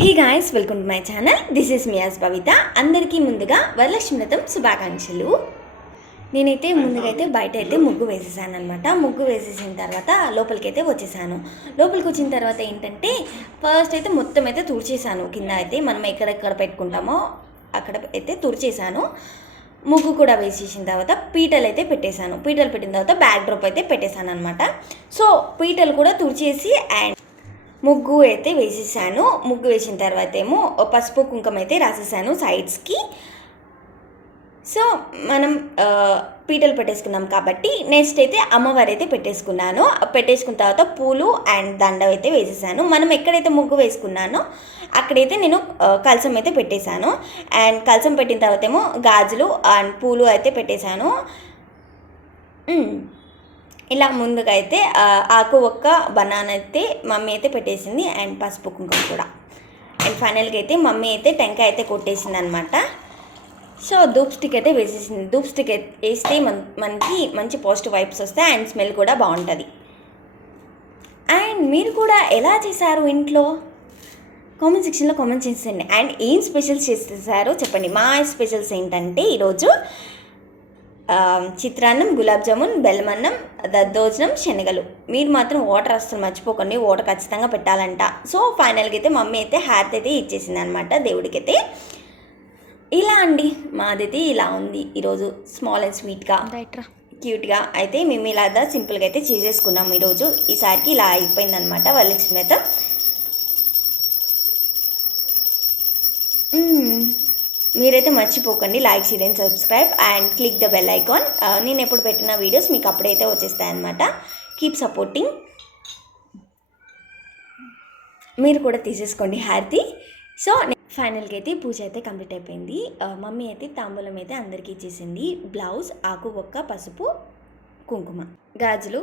Hey guys, welcome to my channel. This is మియాస్ భవిత. అందరికీ ముందుగా వరలక్ష్మి వ్రతం శుభాకాంక్షలు. నేనైతే ముందుగా బయట అయితే ముగ్గు వేసేసాను అనమాట. ముగ్గు వేసేసిన తర్వాత లోపలికైతే వచ్చేసాను. లోపలికి వచ్చిన తర్వాత ఏంటంటే ఫస్ట్ అయితే మొత్తం అయితే తుడిచేసాను. కింద అయితే మనం ఎక్కడెక్కడ పెట్టుకుంటామో అక్కడ అయితే తుడిచేసాను. ముగ్గు కూడా వేసేసిన తర్వాత పీటలు అయితే పెట్టేశాను. పీటలు పెట్టిన తర్వాత బ్యాక్ డ్రాప్ అయితే పెట్టేశాను అనమాట. సో పీటలు కూడా తుడిచేసి అండ్ ముగ్గు అయితే వేసేసాను. ముగ్గు వేసిన తర్వాత ఏమో పసుపు కుంకుమ అయితే రాసేసాను సైడ్స్కి. సో మనం పీటలు పెట్టేసుకున్నాం కాబట్టి నెక్స్ట్ అయితే అమ్మవారు అయితే పెట్టేసుకున్నాను. పెట్టేసుకున్న తర్వాత పూలు అండ్ దండ అయితే వేసేసాను. మనం ఎక్కడైతే ముగ్గు వేసుకున్నానో అక్కడైతే నేను కలసం అయితే పెట్టేశాను. అండ్ కలసం పెట్టిన తర్వాత ఏమో గాజులు అండ్ పూలు అయితే పెట్టేశాను. ఇలా ముందుగా అయితే ఆకు ఒక్క బనానా అయితే మమ్మీ అయితే పెట్టేసింది అండ్ పసుపు కుంకుమ కూడా. అండ్ ఫైనల్గా అయితే మమ్మీ అయితే టెంకాయ అయితే కొట్టేసింది అనమాట. సో ధూప్ స్టిక్ అయితే వేసేసింది. ధూప్ స్టిక్ వేస్తే మనకి మంచి పాజిటివ్ వైబ్స్ వస్తాయి అండ్ స్మెల్ కూడా బాగుంటుంది. అండ్ మీరు కూడా ఎలా చేశారు ఇంట్లో కామెంట్ సెక్షన్లో కామెంట్ చేసేయండి. అండ్ ఏం స్పెషల్స్ చేసేసారో చెప్పండి. మా స్పెషల్స్ ఏంటంటే ఈరోజు చిత్రాన్నం, గులాబ్ జామున్, బెల్లమన్నం, దద్దోజనం, శనగలు. మీరు మాత్రం వాటర్ అస్సలు మర్చిపోకండి, వాటర్ ఖచ్చితంగా పెట్టాలంట. సో ఫైనల్గా అయితే మమ్మీ అయితే హ్యాట్ అయితే ఇచ్చేసింది అనమాట దేవుడికైతే. ఇలా అండి మాదైతే ఇలా ఉంది ఈరోజు. స్మాల్ అండ్ స్వీట్గా క్యూట్గా అయితే మేము ఇలా సింపుల్గా అయితే చేసేసుకున్నాము ఈరోజు. ఈసారికి ఇలా అయిపోయిందనమాట వరలక్ష్మి వ్రతం. మీరైతే మర్చిపోకండి like, share and subscribe and click the bell icon. నేను ఎప్పుడు పెట్టిన వీడియోస్ మీకు అప్పుడైతే వచ్చేస్తాయన్నమాట. Keep supporting. మీరు కూడా తీసేసుకోండి హారతి. సో ఫైనల్గా అయితే పూజ అయితే కంప్లీట్ అయిపోయింది. మమ్మీ అయితే తాంబూలం అయితే అందరికీ ఇచ్చేసింది. బ్లౌజ్, ఆకు ఒక్క, పసుపు, కుంకుమ, గాజులు